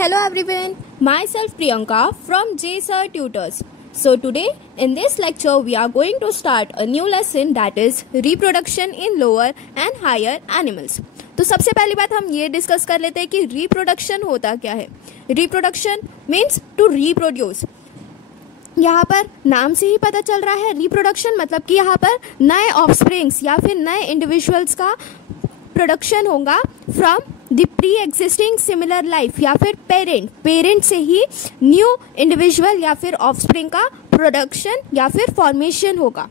Hello everyone, myself Priyanka from J Sir Tutors. So today in this lecture we are going to start a new lesson that is reproduction in lower and higher animals. तो सबसे पहली बात हम ये discuss कर लेते हैं कि रिप्रोडक्शन होता क्या है. Reproduction means to reproduce. यहाँ पर नाम से ही पता चल रहा है रिप्रोडक्शन मतलब कि यहाँ पर नए ऑफस्प्रिंग्स या फिर नए इंडिविजुअल्स का प्रोडक्शन होगा from the pre existing similar life या फिर पेरेंट से ही न्यू इंडिविजुअल या फिर ऑफस्प्रिंग का प्रोडक्शन या फिर फॉर्मेशन होगा.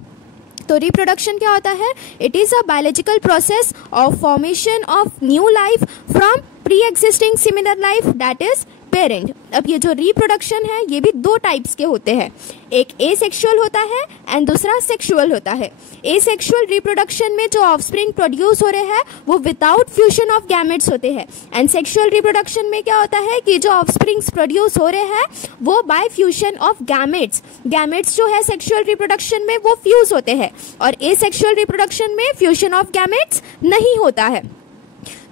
तो रिप्रोडक्शन क्या होता है? It is a biological process of formation of new life from pre existing similar life that is parent. अब ये जो रिप्रोडक्शन है ये भी दो टाइप्स के होते हैं. एक एसेक्सुअल होता है एंड दूसरा सेक्सुअल होता है. एसेक्सुअल रिप्रोडक्शन में जो ऑफस्प्रिंग प्रोड्यूस हो रहे हैं वो विदाउट फ्यूजन ऑफ गैमेट्स होते हैं एंड सेक्सुअल रिप्रोडक्शन में क्या होता है कि जो ऑफस्प्रिंग्स प्रोड्यूस हो रहे हैं वो bye fusion of gametes. Gametes जो है सेक्सुअल रिप्रोडक्शन में वो फ्यूज होते हैं और एसेक्सुअल रिप्रोडक्शन में फ्यूजन ऑफ गैमेट्स नहीं होता है.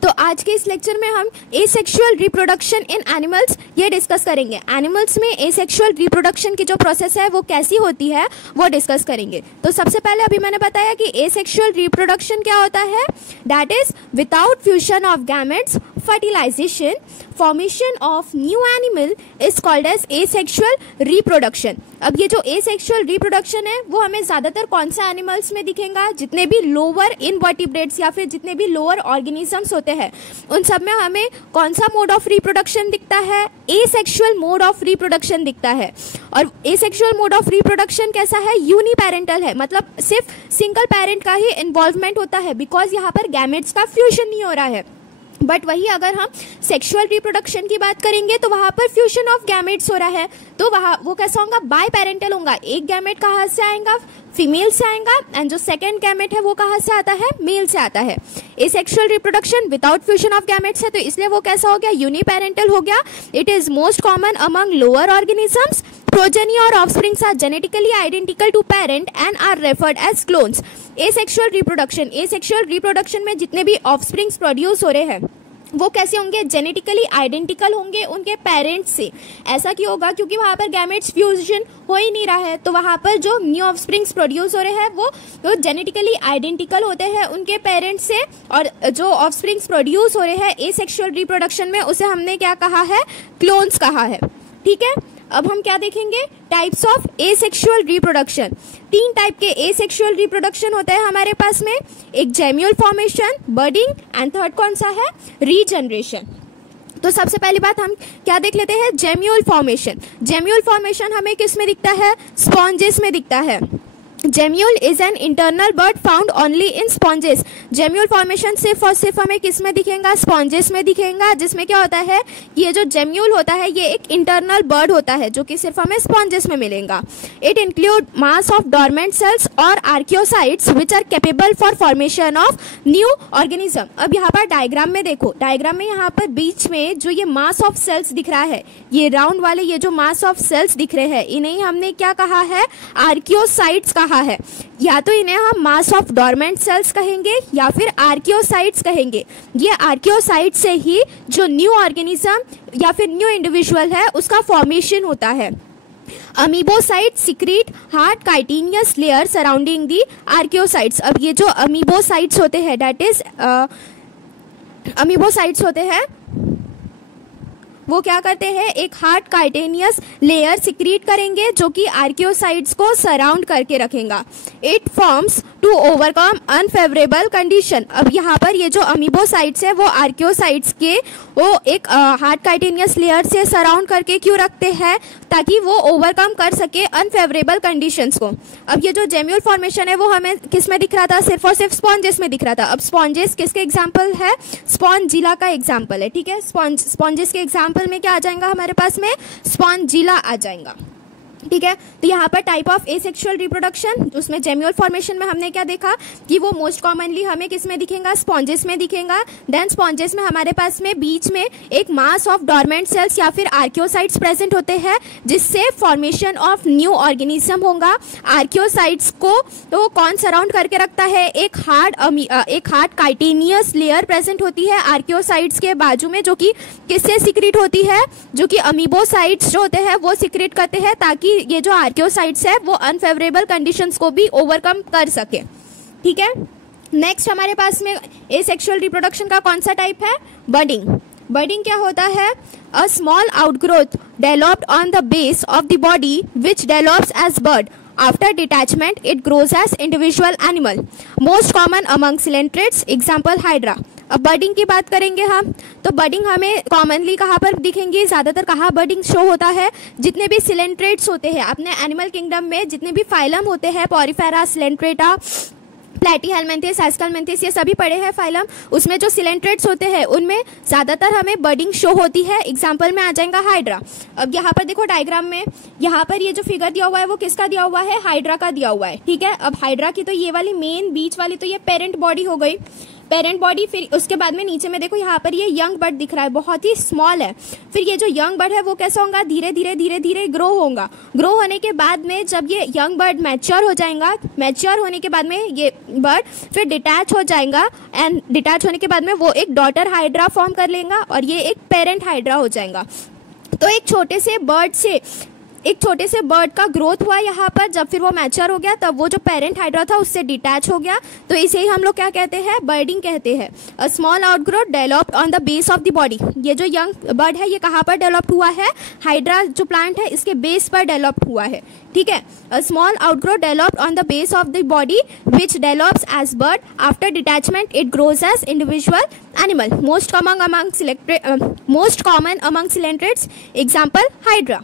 तो आज के इस लेक्चर में हम एसेक्सुअल रिप्रोडक्शन इन एनिमल्स ये डिस्कस करेंगे. एनिमल्स में एसेक्सुअल रिप्रोडक्शन की जो प्रोसेस है वो कैसी होती है वो डिस्कस करेंगे. तो सबसे पहले अभी मैंने बताया कि एसेक्सुअल रिप्रोडक्शन क्या होता है. That is without fusion of gametes fertilization formation of new animal is called as asexual reproduction. अब ये जो एसेक्सुअल रिप्रोडक्शन है वो हमें ज़्यादातर कौन से एनिमल्स में दिखेगा? जितने भी लोअर इनवर्टिब्रेट्स या फिर जितने भी लोअर ऑर्गेनिजम्स होते हैं उन सब में हमें कौन सा मोड ऑफ रिप्रोडक्शन दिखता है? एसेक्सुअल मोड ऑफ रिप्रोडक्शन दिखता है. और एसेक्सुअल मोड ऑफ रिप्रोडक्शन कैसा है? यूनिपेरेंटल है, मतलब सिर्फ सिंगल पेरेंट का ही इन्वॉल्वमेंट होता है बिकॉज यहाँ पर गैमेट्स का फ्यूजन नहीं हो रहा है. बट वही अगर हम सेक्सुअल रिप्रोडक्शन की बात करेंगे तो वहाँ पर फ्यूजन ऑफ गैमेट्स हो रहा है तो वहाँ वो कैसा होगा? बाय पेरेंटल होगा. एक गैमेट कहाँ से आएगा? फीमेल से आएगा एंड जो सेकंड गैमेट है वो कहाँ से आता है? मेल से आता है. Asexual reproduction without fusion of gametes है तो इसलिए वो कैसा हो गया? यूनिपेरेंटल हो गया. It is most common among lower organisms. Progeny or offsprings are genetically identical to parent and are referred as clones. Asexual reproduction में जितने भी offsprings produce हो रहे हैं वो कैसे होंगे? जेनेटिकली आइडेंटिकल होंगे उनके पेरेंट्स से. ऐसा क्यों होगा? क्योंकि वहाँ पर गैमेट्स फ्यूजन हो ही नहीं रहा है तो वहाँ पर जो न्यू ऑफस्प्रिंग्स प्रोड्यूस हो रहे हैं वो जेनेटिकली आइडेंटिकल होते हैं उनके पेरेंट्स से. और जो ऑफस्प्रिंग्स प्रोड्यूस हो रहे हैं एसेक्सुअल रिप्रोडक्शन में उसे हमने क्या कहा है? क्लोन्स कहा है. ठीक है. अब हम क्या देखेंगे? Types of asexual reproduction. 3 type के एसेक्सुअल रिप्रोडक्शन होते हैं हमारे पास में. एक जेम्यूल फॉर्मेशन, बर्डिंग एंड थर्ड कौन सा है? रीजनरेशन. तो सबसे पहली बात हम क्या देख लेते हैं? Gemmule formation. जेम्यूल फॉर्मेशन हमें किस में दिखता है? स्पॉन्जेस में दिखता है. Gemmule is an internal bird found only in sponges. Gemmule formation सिर्फ और सिर्फ हमें किस में दिखेगा? स्पॉन्जेस में दिखेगा. जिसमें क्या होता है? ये जो जेम्यूल होता है ये एक इंटरनल बर्ड होता है जो कि सिर्फ हमें स्पॉन्जेस में मिलेगा. It include mass of dormant cells और archaeocytes which are capable for formation of new organism. अब यहाँ पर डायग्राम में देखो. डायग्राम में यहाँ पर बीच में जो ये मास ऑफ सेल्स दिख रहा है, ये राउंड वाले ये जो मास ऑफ सेल्स दिख रहे हैं इन्हें हमने क्या कहा है? आर्कियोसाइट्स कहा है. या तो इन्हें हम मास ऑफ डॉर्मेंट सेल्स कहेंगे या फिर आर्कियोसाइट्स कहेंगे. ये आर्कियोसाइट्स से ही जो न्यू ऑर्गेनिज्म या फिर न्यू इंडिविजुअल है उसका फॉर्मेशन होता है. Amoebocytes secrete hard chitinous layer surrounding the archaeocytes. अब ये जो अमीबोसाइट्स होते हैं दैट इज अमीबोसाइट्स होते हैं वो क्या करते हैं? एक हार्ड काइटेनियस लेयर सिक्रीट करेंगे जो कि आर्कियोसाइट्स को सराउंड करके रखेगा. It forms to overcome unfavourable condition. अब यहाँ पर ये जो अमीबोसाइट्स है वो आर्कियोसाइट्स के वो एक हार्ड काइटेनियस लेयर से सराउंड करके क्यों रखते हैं? ताकि वो ओवरकम कर सके अनफेवरेबल कंडीशंस को. अब ये जो जेम्यूल फॉर्मेशन है वो हमें किस में दिख रहा था? सिर्फ और सिर्फ स्पॉन्जेस में दिख रहा था. अब स्पॉन्जेस किसके एग्जाम्पल है? स्पॉन्जिला का एग्जाम्पल है. ठीक है. स्पॉन्जेस के एग्जाम्पल में क्या आ जाएगा हमारे पास में? स्पॉन्जिला आ जाएगा. ठीक है। तो यहाँ पर टाइप ऑफ एसेक्सुअल रिप्रोडक्शन, उसमें जेम्यूल फॉर्मेशन में हमने क्या देखा कि वो मोस्ट कॉमनली हमें किस में दिखेगा, स्पॉन्जेस में दिखेगा। देन स्पॉन्जेस में हमारे पास में बीच में एक मास ऑफ डॉर्मेंट सेल्स या फिर आर्कियोसाइट्स प्रेजेंट होते हैं, जिससे फॉर्मेशन ऑफ न्यू ऑर्गेनिज्म होगा। आर्कियोसाइट्स को तो कौन सराउंड करके रखता है, एक हार्ड काइटिनियस लेयर प्रेजेंट होती है आर्कियोसाइट्स के बाजू में, जो कि किससे सिक्रीट होती है, जो कि अमीबोसाइट्स जो होते हैं वो सिक्रीट करते हैं, ताकि ये जो आर्कियोसाइट्स है वो अनफेवरेबल कंडीशंस को भी ओवरकम कर सके। ठीक है। नेक्स्ट हमारे पास में एसेक्सुअल रिप्रोडक्शन का कौन सा टाइप है, बडिंग। बडिंग क्या होता है, a small outgrowth developed on the base of the body which develops as bud. After detachment, it grows as individual animal. Most common among coelenterids, example hydra. अब बर्डिंग की बात करेंगे हम, तो बर्डिंग हमें कॉमनली कहाँ पर दिखेंगी, ज़्यादातर कहाँ बर्डिंग शो होता है, जितने भी सिलेंट्रेट्स होते हैं अपने एनिमल किंगडम में, जितने भी फाइलम होते हैं, पॉरीफेरा, सिलेंट्रेटा, प्लेटीहेलमिन्थेस, एस्केलमिन्थेस, ये सभी पड़े हैं फाइलम, उसमें जो सिलेंट्रेट्स होते हैं उनमें ज़्यादातर हमें बर्डिंग शो होती है। एग्जाम्पल में आ जाएगा हाइड्रा। अब यहाँ पर देखो डायग्राम में, यहाँ पर ये जो फिगर दिया हुआ है वो किसका दिया हुआ है, हाइड्रा का दिया हुआ है। ठीक है। अब हाइड्रा की तो ये वाली मेन बीच वाली तो ये पेरेंट बॉडी हो गई, पेरेंट बॉडी। फिर उसके बाद में नीचे में देखो यहाँ पर ये यंग बर्ड दिख रहा है, बहुत ही स्मॉल है। फिर ये जो यंग बर्ड है वो कैसा होगा, धीरे धीरे धीरे धीरे ग्रो होगा। ग्रो होने के बाद में जब ये यंग बर्ड मैच्योर हो जाएगा, मैच्योर होने के बाद में ये बर्ड फिर डिटैच हो जाएगा, एंड डिटैच होने के बाद में वो एक डॉटर हाइड्रा फॉर्म कर लेगा और ये एक पेरेंट हाइड्रा हो जाएगा। तो एक छोटे से बर्ड का ग्रोथ हुआ यहाँ पर, जब फिर वो मैच्योर हो गया तब वो जो पेरेंट हाइड्रा था उससे डिटैच हो गया। तो इसे ही हम लोग क्या कहते हैं, बर्डिंग कहते हैं। अ small outgrowth developed on the base of the body. ये जो यंग बर्ड है ये कहाँ पर डेवलप्ड हुआ है, हाइड्रा जो प्लांट है इसके बेस पर डेवलप्ड हुआ है। ठीक है। A small outgrowth developed on the base of the body which develops as bud. After detachment it grows as individual animal. Most common among coelenterates, example hydra.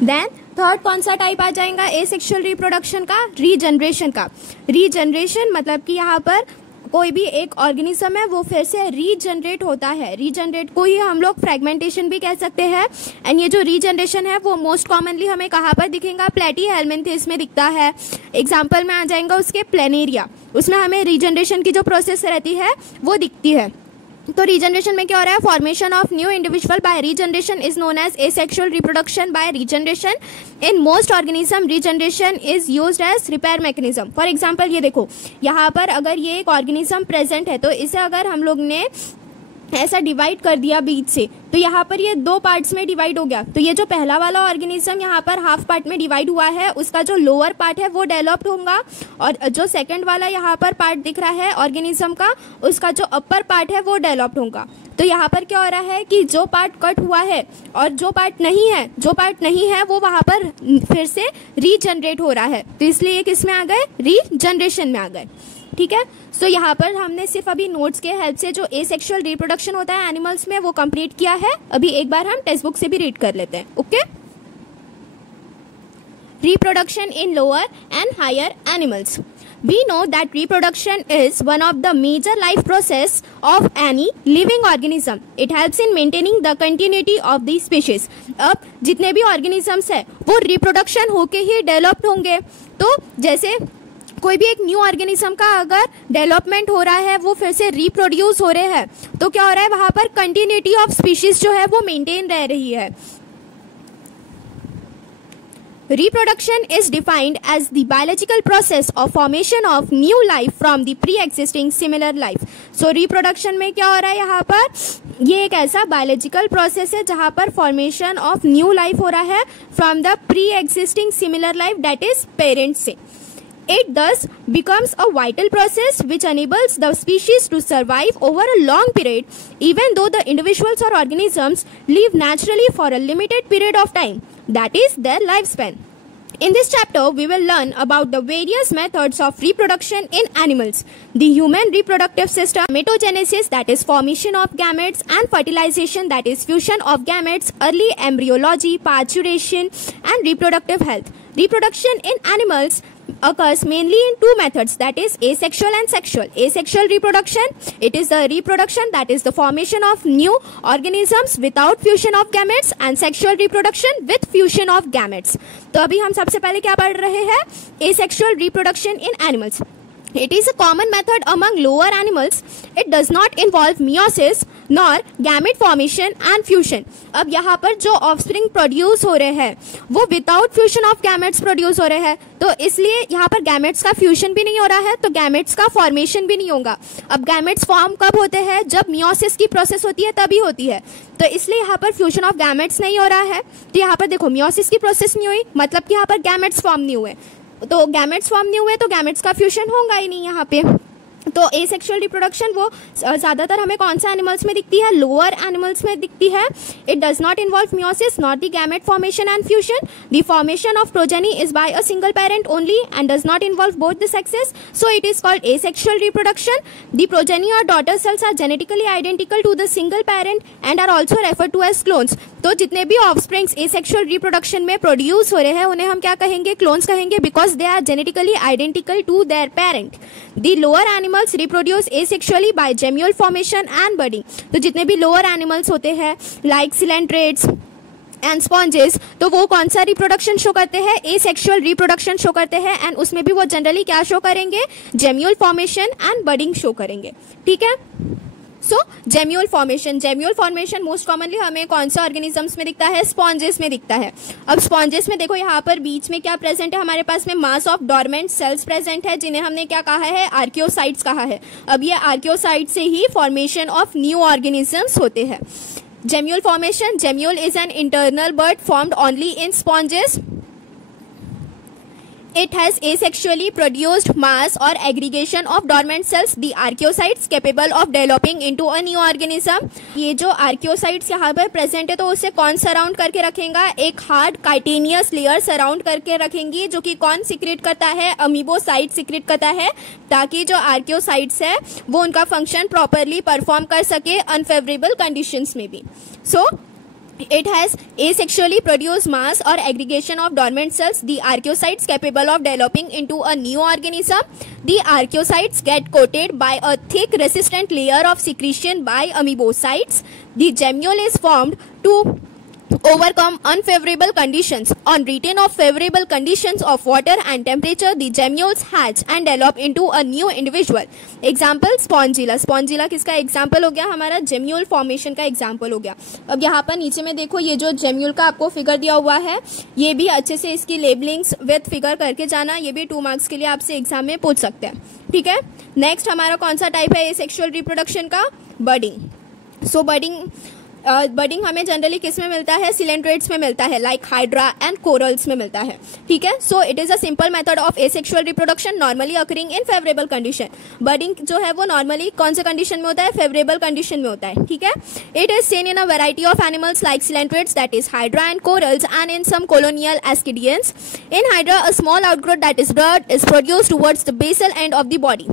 Then third कौन सा type आ जाएगा asexual reproduction का, regeneration का। Regeneration मतलब कि यहाँ पर कोई भी एक ऑर्गेनिज्म है वो फिर से रीजनरेट होता है। रीजनरेट को ही हम लोग फ्रेगमेंटेशन भी कह सकते हैं। एंड ये जो रीजनरेशन है वो मोस्ट कॉमनली हमें कहाँ पर दिखेगा, प्लेटीहेलमिन्थेस में दिखता है। एग्जाम्पल में आ जाएगा उसके प्लेनेरिया, उसमें हमें रीजनरेशन की जो प्रोसेस रहती है वो दिखती है। तो रीजनरेशन में क्या हो रहा है, formation of new individual by regeneration is known as asexual reproduction by regeneration. In most organism regeneration is used as repair mechanism. For example ये देखो यहाँ पर अगर ये एक ऑर्गेनिज्म प्रेजेंट है तो इसे अगर हम लोग ने ऐसा डिवाइड कर दिया बीच से, तो यहाँ पर ये दो पार्ट्स में डिवाइड हो गया। तो ये जो पहला वाला ऑर्गेनिज्म यहाँ पर हाफ पार्ट में डिवाइड हुआ है उसका जो लोअर पार्ट है वो डेवलप्ड होगा, और जो सेकंड वाला यहाँ पर पार्ट दिख रहा है ऑर्गेनिज्म का उसका जो अपर पार्ट है वो डेवलप्ड होगा। तो यहाँ पर क्या हो रहा है कि जो पार्ट कट हुआ है और जो पार्ट नहीं है वो वहाँ पर फिर से रीजनरेट हो रहा है। तो इसलिए ये किस में आ गए, रीजनरेशन में आ गए। ठीक है। सो यहाँ पर हमने सिर्फ अभी नोट्स के हेल्प से जो एसेक्सुअल रिप्रोडक्शन होता है एनिमल्स में वो कंप्लीट किया है। अभी एक बार हम टेक्स्ट बुक से भी रीड कर लेते हैं। Okay. Reproduction in lower and higher animals. We know that reproduction is one of the major life process of any living organism. It helps in maintaining the continuity of the species. अब जितने भी organisms है वो reproduction होके ही developed होंगे। तो जैसे कोई भी एक न्यू ऑर्गेनिज्म का अगर डेवलपमेंट हो रहा है वो फिर से रिप्रोड्यूस हो रहे हैं तो क्या हो रहा है, वहां पर कंटिन्यूटी ऑफ स्पीशीज जो है वो मेंटेन रह रही है। Reproduction is defined as the biological process of formation of new life from the pre-existing similar life. So reproduction में क्या हो रहा है यहाँ पर, ये एक ऐसा biological process है जहाँ पर formation of new life हो रहा है from the pre-existing similar life that is parents से. It thus becomes a vital process which enables the species to survive over a long period, even though the individuals or organisms live naturally for a limited period of time, that is their lifespan. In this chapter, we will learn about the various methods of reproduction in animals, the human reproductive system, gametogenesis, that is formation of gametes, and fertilization, that is fusion of gametes, early embryology, parturition, and reproductive health. Reproduction in animals occurs mainly in two methods, that is asexual and sexual. Asexual reproduction, it is the reproduction, that is the formation of new organisms without fusion of gametes, and sexual reproduction with fusion of gametes. तो अभी हम सबसे पहले क्या पढ़ रहे हैं, asexual reproduction in animals. It is a common method among lower animals. It does not involve meiosis nor gamete formation and fusion. अब यहाँ पर जो ऑफस्प्रिंग प्रोड्यूस हो रहे हैं वो without fusion of gametes produce हो रहे हैं, तो इसलिए यहाँ पर गैमेट्स का फ्यूजन भी नहीं हो रहा है, तो गैमेट्स का फॉर्मेशन भी नहीं होगा. अब गैमेट्स फॉर्म कब होते हैं, जब मियोसिस की प्रोसेस होती है तभी होती है, तो इसलिए यहाँ पर फ्यूजन ऑफ गैमेट्स नहीं हो रहा है. तो यहाँ पर देखो मियोसिस की प्रोसेस नहीं हुई, मतलब कि यहाँ पर गैमेट्स फॉर्म नहीं हुए, तो गैमेट्स फॉर्म नहीं हुए तो गैमेट्स का फ्यूजन होगा ही नहीं यहाँ पे. तो एसेक्सुअल रिप्रोडक्शन वो ज़्यादातर हमें कौन से एनिमल्स में दिखती है, लोअर एनिमल्स में दिखती है. It does not involve meiosis not the gamete formation and fusion. The formation of progeny is by a single parent only and does not involve both the sexes, so it is called asexual reproduction. The progeny or daughter cells are genetically identical to the single parent and are also refer to as clones. तो जितने भी offsprings asexual reproduction में produce हो रहे हैं उन्हें हम क्या कहेंगे, क्लोन्स कहेंगे, because they are genetically identical to their parent. The lower animals reproduce asexually by gemmule formation and budding. तो जितने भी लोअर एनिमल्स होते हैं लाइक सिलेंट्रेट्स एंड स्पॉन्जेस, तो वो कौन सा रिप्रोडक्शन शो करते हैं, एसेक्सुअल रिप्रोडक्शन शो करते हैं, एंड उसमें भी वो जनरली क्या शो करेंगे, gemmule formation and budding show करेंगे. ठीक है. सो जेम्यूल फॉर्मेशन मोस्ट कॉमनली हमें कौन से ऑर्गेनिजम्स में दिखता है, स्पॉन्जेस में दिखता है. अब स्पॉन्जेस में देखो यहाँ पर बीच में क्या प्रेजेंट है, हमारे पास में मास ऑफ डॉर्मेंट सेल्स प्रेजेंट है, जिन्हें हमने क्या कहा है, आर्कियोसाइट्स कहा है. अब ये आर्कियोसाइट से ही फॉर्मेशन ऑफ न्यू ऑर्गेनिजम्स होते हैं. Gemmule formation, gemmule is an internal bird formed only in sponges. It has asexually produced mass or aggregation of dormant cells, the archaeocytes, capable of developing into a new organism. ये जो archaeocytes यहाँ पर present है तो उसे कौन surround करके रखेगा, एक हार्ड काइटेनियस लेयर सराउंड करके रखेंगी, जो कि कौन सिक्रेट करता है, अमीबोसाइट सिक्रेट करता है, ताकि जो आर्कियोसाइट्स है वो उनका फंक्शन प्रॉपरली परफॉर्म कर सके अनफेवरेबल कंडीशंस में भी. सो it has asexually produced mass or aggregation of dormant cells, the archaeocytes capable of developing into a new organism. The archaeocytes get coated by a thick resistant layer of secretion by amoebocytes. The gemmule is formed to overcome unfavorable conditions. On return of favorable conditions of water and temperature, the gemmules hatch and develop into a new individual. Example spongilla. Spongilla किसका example हो गया, हमारा gemmule formation का example हो गया. अब यहाँ पर नीचे में देखो ये जो जेम्यूल का आपको फिगर दिया हुआ है, ये भी अच्छे से इसकी लेबलिंग्स विथ फिगर करके जाना, ये भी 2 मार्क्स के लिए आपसे एग्जाम में पूछ सकते हैं. ठीक है. नेक्स्ट हमारा कौन सा टाइप है एसेक्सुअल रिप्रोडक्शन का, बडिंग. सो बडिंग हमें जनरली किस में मिलता है, सिलेंट्रेट्स में मिलता है, लाइक हाइड्रा एंड कोरल्स में मिलता है. ठीक है. सो it is a simple method of asexual reproduction normally occurring in favourable condition. Budding जो है वो नॉर्मली कौन से कंडीशन में होता है, फेवरेबल कंडीशन में होता है. ठीक है. It is seen in a variety of animals like coelenterates, that is hydra and corals, and in some colonial ascidians. In hydra, a small outgrowth that is blood is produced towards the basal end of the body.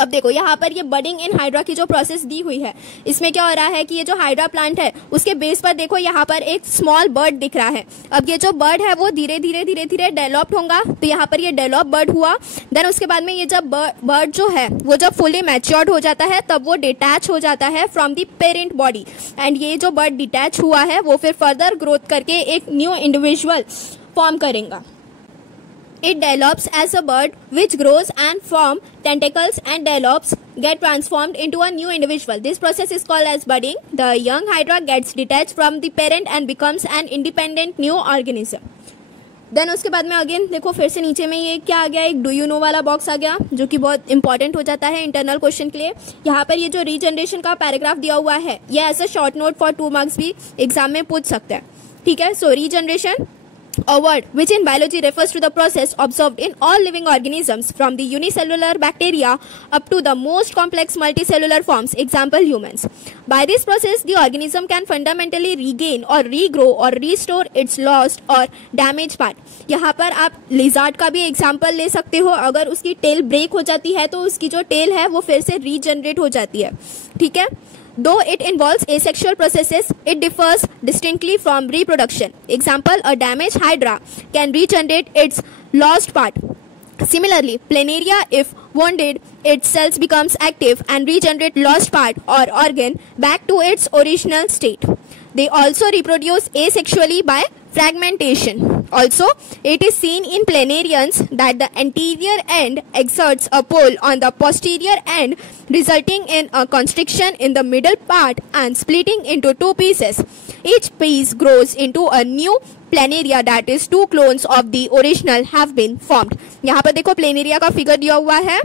अब देखो यहाँ पर ये budding in hydra की जो process दी हुई है, इसमें क्या हो रहा है कि ये जो हाइड्रा प्लांट है उसके बेस पर देखो यहाँ पर एक स्मॉल बर्ड दिख रहा है. अब ये जो बर्ड है वो धीरे धीरे डेवलप्ड होगा, तो यहाँ पर ये डेवलप बर्ड हुआ. देन उसके बाद में ये जब बर्ड जो है वो जब फुली मैच्योर्ड हो जाता है तब वो डिटैच हो जाता है from the parent body, and ये जो बर्ड डिटैच हुआ है वो फिर फर्दर ग्रोथ करके एक न्यू इंडिविजुअल फॉर्म करेगा. It develops as a bird which grows and form tentacles and develops, get transformed into a new individual. This process is called as budding. The young hydra gets detached from the parent and becomes an independent new organism. Then उसके बाद में again देखो फिर से नीचे में ये क्या आ गया, एक डू यू नो वाला बॉक्स आ गया, जो कि बहुत इंपॉर्टेंट हो जाता है इंटरनल क्वेश्चन के लिए. यहाँ पर ये जो रीजनरेशन का पैराग्राफ दिया हुआ है ये as a short note for 2 marks भी एग्जाम में पूछ सकते हैं. ठीक है. So regeneration, a word which in biology refers to the process observed in all living organisms from the unicellular bacteria up to the most complex multicellular forms, example humans. By this process the organism can fundamentally regain or regrow or restore its lost or damaged part. यहाँ पर आप lizard का भी example ले सकते हो. अगर उसकी टेल ब्रेक हो जाती है तो उसकी जो टेल है वो फिर से रीजनरेट हो जाती है. ठीक है. Though it involves asexual processes, it differs distinctly from reproduction. Example, a damaged hydra can regenerate its lost part. Similarly, planaria, if wounded, its cells becomes active and regenerate lost part or organ back to its original state. They also reproduce asexually by fragmentation. Also, it is seen in planarians that the anterior end exerts a pull on the posterior end, resulting in a constriction in the middle part and splitting into two pieces. Each piece grows into a new planaria, that is two clones of the original have been formed. यहाँ पर देखो planaria का figure दिया हुआ है,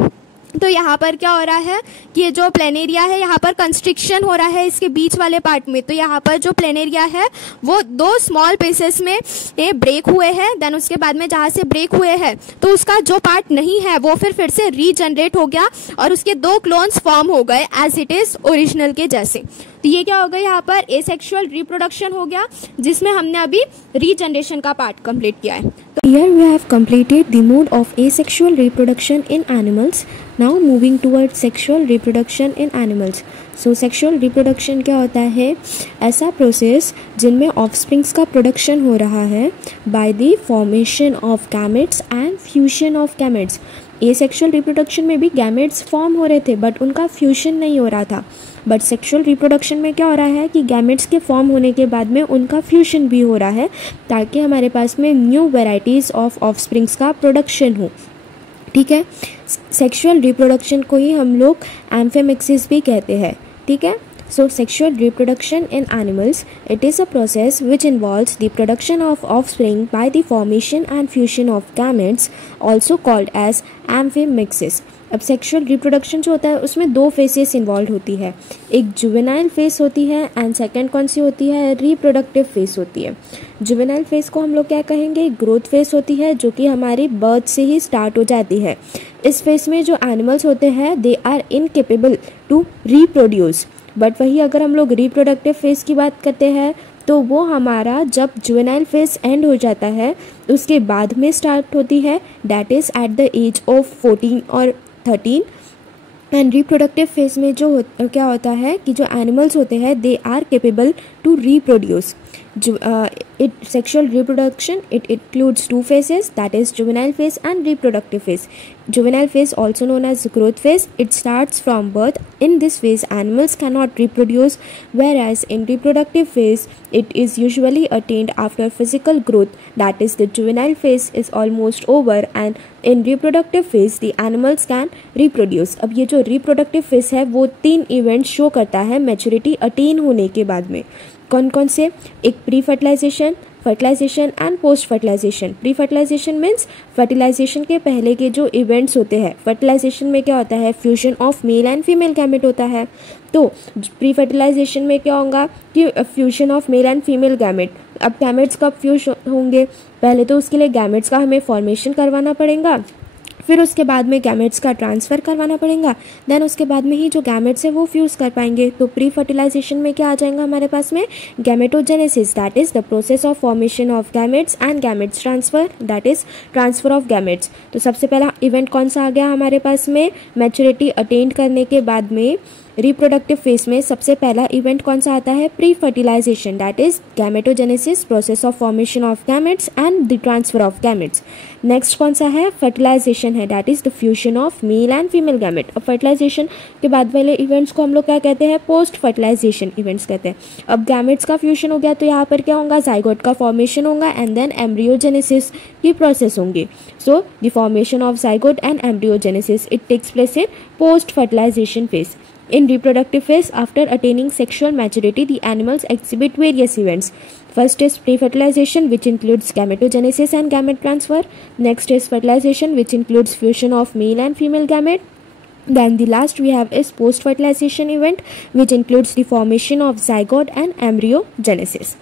तो यहाँ पर क्या हो रहा है कि ये जो प्लेनेरिया है यहाँ पर कंस्ट्रिक्शन हो रहा है इसके बीच वाले पार्ट में। तो यहाँ पर जो प्लेनेरिया है वो दो स्मॉल पीसेस में ब्रेक हुए हैं, देन उसके बाद में जहाँ से ब्रेक हुए हैं तो उसका जो पार्ट नहीं है वो फिर से रीजनरेट हो गया और उसके दो क्लोन्स फॉर्म हो गए एज इट इज ओरिजिनल के जैसे। तो ये क्या हो गया, यहाँ पर एसेक्सुअल रिप्रोडक्शन हो गया जिसमें हमने अभी रीजनरेशन का पार्ट कंप्लीट किया है। Here we have completed the mode of asexual reproduction in animals. Now moving towards sexual reproduction in animals. So sexual reproduction क्या होता है, ऐसा प्रोसेस जिनमें ऑफस्प्रिंग्स का प्रोडक्शन हो रहा है by the formation of gametes and fusion of gametes. Asexual reproduction में भी गैमेट्स फॉर्म हो रहे थे बट उनका फ्यूजन नहीं हो रहा था, बट सेक्सुअल रिप्रोडक्शन में क्या हो रहा है कि गैमेट्स के फॉर्म होने के बाद में उनका फ्यूजन भी हो रहा है ताकि हमारे पास में न्यू वेराइटीज़ ऑफ ऑफस्प्रिंग्स का प्रोडक्शन हो। ठीक है, सेक्सुअल रिप्रोडक्शन को ही हम लोग एम्फेमिक्सिस भी कहते हैं। ठीक है, so sexual reproduction in animals, it is a process which involves the production of offspring by the formation and fusion of gametes, also called as amphimixis. अब सेक्सुअल रिप्रोडक्शन जो होता है उसमें दो फेसेस इन्वॉल्व होती है, एक जुवेनाइल फेस होती है एंड सेकंड कौन सी होती है, रिप्रोडक्टिव फेस होती है। जुवेनाइल फेस को हम लोग क्या कहेंगे, ग्रोथ फेस होती है जो कि हमारी बर्थ से ही स्टार्ट हो जाती है। इस फेस में जो एनिमल्स होते हैं they are incapable to reproduce, but वही अगर हम लोग रिप्रोडक्टिव फेस की बात करते हैं तो वो हमारा जब जुवेनाइल फेस एंड हो जाता है उसके बाद में स्टार्ट होती है, that is at the age of 14 और 13। एंड रिप्रोडक्टिव फेज में जो क्या होता है कि जो एनिमल्स होते हैं they are capable to reproduce. Sexual reproduction, it includes two phases, that is juvenile phase and reproductive phase. Juvenile phase, also known as growth phase, it starts from birth. In this phase animals cannot reproduce, whereas in reproductive phase it is usually attained after physical growth, that is the juvenile phase is almost over and in reproductive phase the animals can reproduce. अब ये जो reproductive phase है वो 3 events show करता है maturity attain होने के बाद में। कौन कौन से, एक pre fertilization, fertilization and post fertilization. Pre fertilization means fertilization के पहले के जो इवेंट्स होते हैं। फर्टिलाइजेशन में क्या होता है, fusion of male and female gamete होता है। तो प्री फर्टिलाइजेशन में क्या होगा कि fusion of male and female gamete. अब गैमेट्स कब फ्यूज होंगे, पहले तो उसके लिए गैमेट्स का हमें फॉर्मेशन करवाना पड़ेगा, फिर उसके बाद में गैमेट्स का ट्रांसफ़र करवाना पड़ेगा, देन उसके बाद में ही जो गैमेट्स है वो फ्यूज़ कर पाएंगे। तो प्री फर्टिलाइजेशन में क्या आ जाएगा हमारे पास में, gametogenesis, that is the process of formation of gametes and gametes transfer, that is transfer of gametes. तो सबसे पहला इवेंट कौन सा आ गया हमारे पास में, मैच्योरिटी अटेंड करने के बाद में रिप्रोडक्टिव फेज में सबसे पहला इवेंट कौन सा आता है, pre fertilization, that is gametogenesis, process of formation of gametes and the transfer of gametes. Next कौन सा है, फर्टिलाइजेशन है, that is the fusion of male and female gamete. अब फर्टिलाइजेशन के बाद वाले इवेंट्स को हम लोग क्या कहते हैं, पोस्ट फर्टिलाइजेशन इवेंट्स कहते हैं। अब गैमेट्स का फ्यूजन हो गया तो यहाँ पर क्या होगा, जाइगोट का फॉर्मेशन होगा एंड देन एम्ब्रियोजेनेसिस की प्रोसेस होंगी। So the formation of zygote and embryogenesis it takes place in post fertilization phase. In reproductive phase, after attaining sexual maturity, the animals exhibit various events. First is pre-fertilization, which includes gametogenesis and gamete transfer. Next is fertilization, which includes fusion of male and female gamete. Then the last we have is post-fertilization event, which includes the formation of zygote and embryogenesis.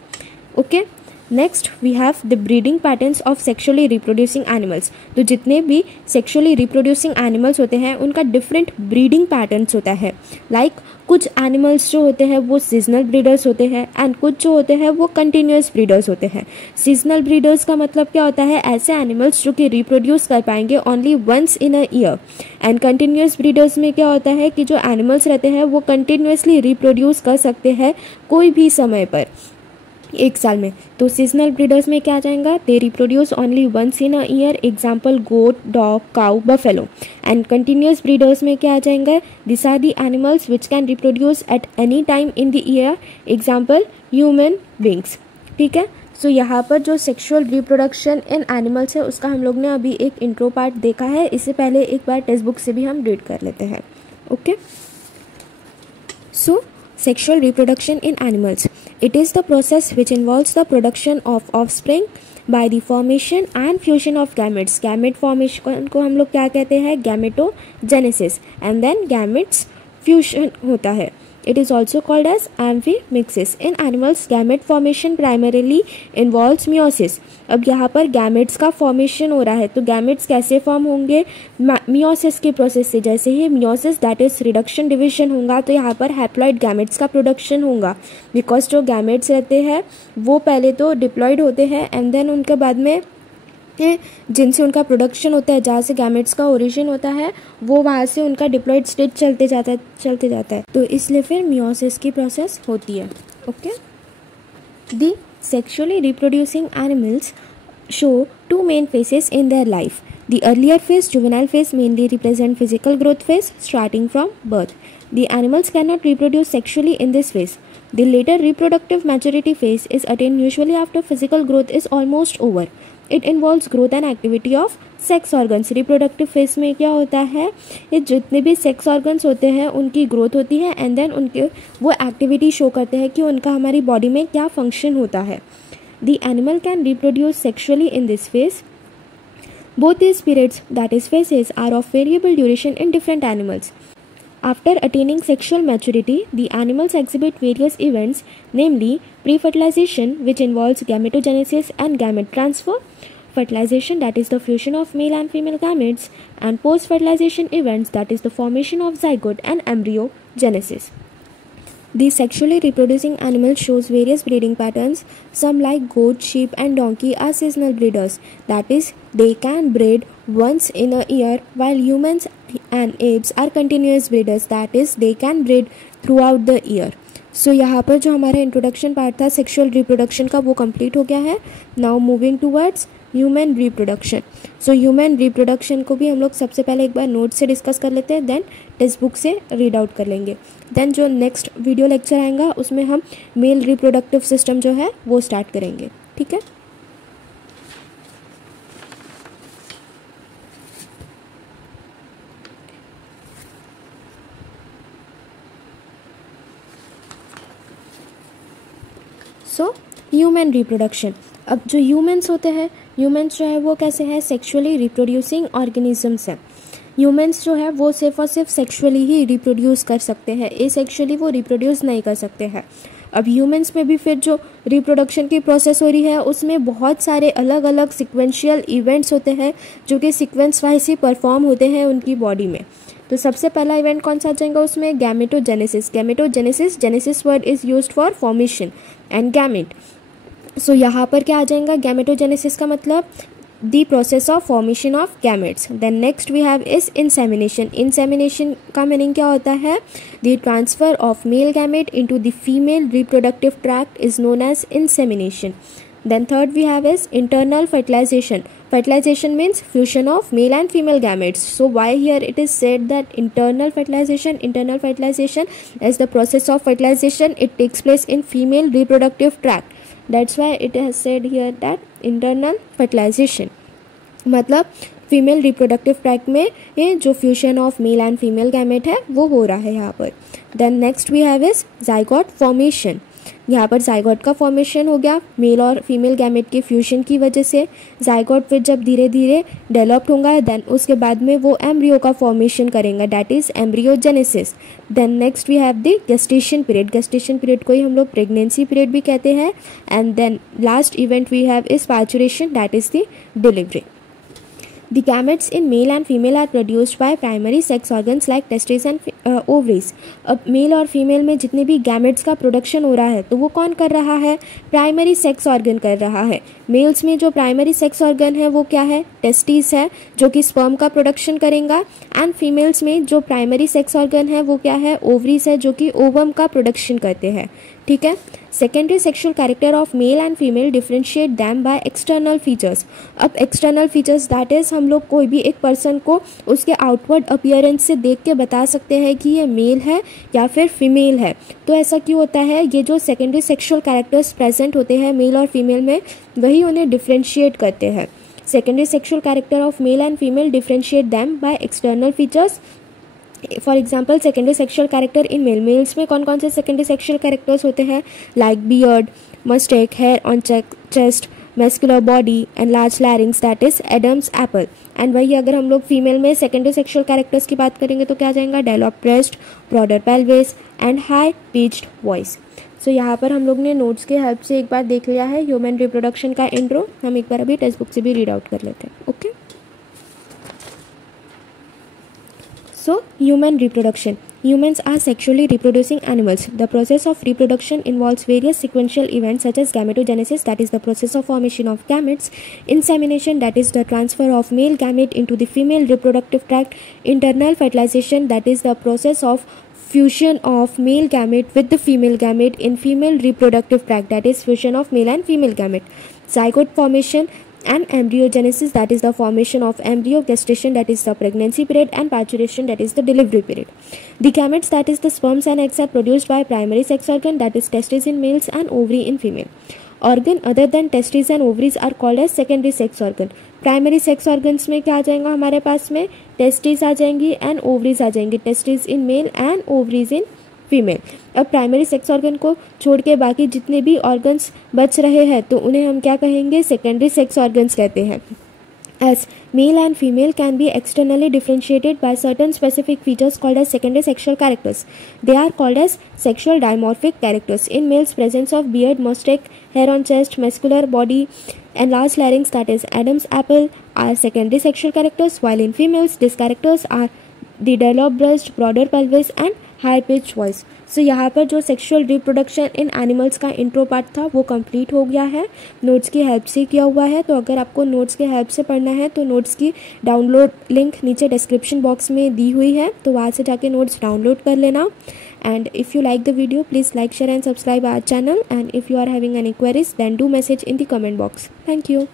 Okay. Next we have the breeding patterns of sexually reproducing animals. तो जितने भी sexually reproducing animals होते हैं उनका different breeding patterns होता है। Like कुछ animals जो होते हैं वो सीजनल ब्रीडर्स होते हैं एंड कुछ जो होते हैं वो कंटिन्यूस ब्रीडर्स होते हैं। सीजनल ब्रीडर्स का मतलब क्या होता है, ऐसे एनिमल्स जो कि रिप्रोड्यूस कर पाएंगे only once in a year. And continuous breeders में क्या होता है कि जो एनिमल्स रहते हैं वो कंटिन्यूसली रिप्रोड्यूस कर सकते हैं कोई भी समय पर। एक साल में। तो सीजनल ब्रीडर्स में क्या आ जाएगा, they reproduce only once in a year, example goat, dog, cow, buffalo. And continuous breeders में क्या आ जाएगा, this are the animals which can reproduce at any time in the year, example human beings. ठीक है, सो यहाँ पर जो sexual reproduction in animals है उसका हम लोग ने अभी एक इंट्रो पार्ट देखा है। इससे पहले एक बार टेक्स्ट बुक से भी हम रीड कर लेते हैं। Okay, so sexual reproduction in animals. It is the process which involves the production of offspring by the formation and fusion of gametes. Gamete formation को हम लोग क्या कहते हैं, gametogenesis, and then gametes fusion होता है. It is also called as amphimixis. In animals, gamete formation primarily involves meiosis. अब यहाँ पर गैमेट्स का फॉर्मेशन हो रहा है, तो गैमेट्स कैसे फॉर्म होंगे, मियोसिस के प्रोसेस से। जैसे ही meiosis that is reduction division होगा तो यहाँ पर हैप्लॉइड गैमेट्स का प्रोडक्शन होगा, बिकॉज जो गैमेट्स रहते हैं वो पहले तो डिप्लॉइड होते हैं एंड देन उनके बाद में जिनसे उनका प्रोडक्शन होता है, जहाँ से गैमेट्स का ओरिजिन होता है वो वहाँ से उनका डिप्लॉइड स्टेज चलते जाता है, तो इसलिए फिर मियोसिस की प्रोसेस होती है। Okay, the sexually reproducing animals show two main phases in their life. The earlier phase, juvenile phase, mainly represent physical growth phase starting from birth. The animals cannot reproduce sexually in this phase. The later reproductive maturity phase is attained usually after physical growth is almost over. It involves growth and activity of sex organs. Reproductive phase में क्या होता है, ये जितने भी sex organs होते हैं उनकी ग्रोथ होती है एंड देन उनके वो एक्टिविटी शो करते हैं कि उनका हमारी बॉडी में क्या फंक्शन होता है। The animal can reproduce sexually in this phase. Both this periods that is phases are of variable duration in different animals. After attaining sexual maturity, the animals exhibit various events, namely pre-fertilization, which involves gametogenesis and gamete transfer, fertilization, that is the fusion of male and female gametes, and post-fertilization events, that is the formation of zygote and embryogenesis. The sexually reproducing animal shows various breeding patterns. Some like goat, sheep and donkey are seasonal breeders. That is, they can breed once in a year, while humans and apes are continuous breeders. That is, they can breed throughout the year. So यहाँ पर जो हमारा introduction part था sexual reproduction का वो complete हो गया है। Now moving towards human reproduction. So human reproduction को भी हम लोग सबसे पहले एक बार नोट से डिस्कस कर लेते हैं, देन टेक्स्ट बुक से रीड आउट कर लेंगे। देन जो नेक्स्ट वीडियो लेक्चर आएगा उसमें हम मेल रिप्रोडक्टिव सिस्टम जो है वो स्टार्ट करेंगे। ठीक है, सो ह्यूमन रिप्रोडक्शन। अब जो ह्यूमन्स होते हैं, ह्यूमन्स जो है वो कैसे है, सेक्सुअली रिप्रोड्यूसिंग ऑर्गेनिजम्स है। ह्यूमन्स जो है वो सिर्फ और सिर्फ सेक्सुअली ही रिप्रोड्यूस कर सकते हैं, एसेक्सुअली वो रिप्रोड्यूस नहीं कर सकते हैं। अब ह्यूमन्स में भी फिर जो रिप्रोडक्शन की प्रोसेस हो रही है उसमें बहुत सारे अलग अलग सिक्वेंशियल इवेंट्स होते हैं जो कि सीक्वेंस वाइज ही परफॉर्म होते हैं उनकी बॉडी में। तो सबसे पहला इवेंट कौन सा आ जाएगा उसमें, gametogenesis. Gametogenesis, genesis word is used for formation and gamete. So यहाँ पर क्या आ जाएगा, गैमेटोजेनेसिस का मतलब the process of formation of gametes. Then next we have is insemination. Insemination का मीनिंग क्या होता है, the transfer of male gamete into the female reproductive tract is known as insemination. Then third we have is internal fertilization. Fertilization means fusion of male and female gametes. So why here it is said that internal fertilization? Internal fertilization is the process of fertilization. It takes place in female reproductive tract. That's why it has said here that internal fertilization. मतलब female reproductive tract में ये जो fusion of male and female gamete है वो हो रहा है यहाँ पर। Then next we have is zygote formation. यहाँ पर जाइगोट का फॉर्मेशन हो गया मेल और फीमेल गैमेट के फ्यूजन की वजह से। जाइगोट फिर जब धीरे धीरे डेवलप्ड होगा देन उसके बाद में वो एम्ब्रियो का फॉर्मेशन करेंगे, that is embryogenesis. Then next we have the gestation period. Gestation period को ही हम लोग प्रेगनेंसी पीरियड भी कहते हैं। And then last event we have is parturition, that is the delivery. The gametes in male and female are produced by primary sex organs like testes and ovaries. अब mail और female में जितने भी gametes का production हो रहा है तो वो कौन कर रहा है, प्राइमरी सेक्स ऑर्गन कर रहा है। मेल्स में जो प्राइमरी सेक्स ऑर्गन है वो क्या है, टेस्टिस है जो कि स्पर्म का प्रोडक्शन करेगा। एंड फीमेल्स में जो प्राइमरी सेक्स ऑर्गन है वो क्या है, ओवरीज है जो कि ओवम का प्रोडक्शन करते हैं। ठीक है। Secondary sexual character of male and female differentiate them by external features. अब एक्सटर्नल फीचर्स दैट इज़ हम लोग कोई भी एक पर्सन को उसके आउटवर्ड अपीयरेंस से देख के बता सकते हैं कि ये मेल है या फिर फीमेल है। तो ऐसा क्यों होता है, ये जो सेकेंडरी सेक्शुअल कैरेक्टर्स प्रेजेंट होते हैं मेल और फीमेल में, वही उन्हें डिफ्रेंशिएट करते हैं। Secondary sexual character of male and female differentiate them by external features. For example secondary sexual character in male, males में कौन कौन से सेकेंडरी सेक्शुअल कैरेक्टर्स होते हैं, like beard, moustache, hair on chest, muscular body and large larynx that is Adam's apple. And वही अगर हम लोग फीमेल में सेकेंडरी सेक्शुअल कैरेक्टर्स की बात करेंगे तो क्या आ जाएगा, developed breast, broader pelvis and high pitched voice. So यहाँ पर हम लोग ने नोट्स के हेल्प से एक बार देख लिया है ह्यूमन रिप्रोडक्शन का इंट्रो। हम एक बार अभी टेक्स्ट बुक से भी रीड आउट कर लेते हैं। Okay, so human reproduction. Humans are sexually reproducing animals. The process of reproduction involves various sequential events such as gametogenesis, that is the process of formation of gametes, insemination, that is the transfer of male gamete into the female reproductive tract, internal fertilization, that is the process of fusion of male gamete with the female gamete in female reproductive tract, that is fusion of male and female gamete, zygote formation, and embryogenesis, that is the formation of embryo, gestation, that is the pregnancy period, and parturition, that is the delivery period. The gametes, that is the sperms and eggs, are produced by primary sex organ, that is testes in males and ovary in female. Organ other than testes and ovaries are called as secondary sex organ. Primary sex organs में क्या आ जाएगा हमारे पास में, testis आ जाएंगी and ovaries आ जाएंगी, testis in male and ovaries in female. अब primary sex organ को छोड़ के बाकी जितने भी ऑर्गन्स बच रहे हैं तो उन्हें हम क्या कहेंगे, सेकेंडरी सेक्स ऑर्गन्स कहते हैं। As male and female can be externally differentiated by certain specific features called as secondary sexual characters. They are called as sexual dimorphic characters. In males, presence of beard, mustache, hair on chest, muscular body, and large larynx, that is Adam's apple, are secondary sexual characters, while in females, these characters are the developed breast, broader pelvis, and high pitched voice. सो यहाँ पर जो sexual reproduction in animals का intro part था वो complete हो गया है, notes की हेल्प से किया हुआ है। तो अगर आपको नोट्स के हेल्प से पढ़ना है तो नोट्स की डाउनलोड लिंक नीचे डिस्क्रिप्शन बॉक्स में दी हुई है, तो वहाँ से जाके नोट्स डाउनलोड कर लेना। And if you like the video please like, share and subscribe our channel, and if you are having any queries then do message in the comment box. Thank you.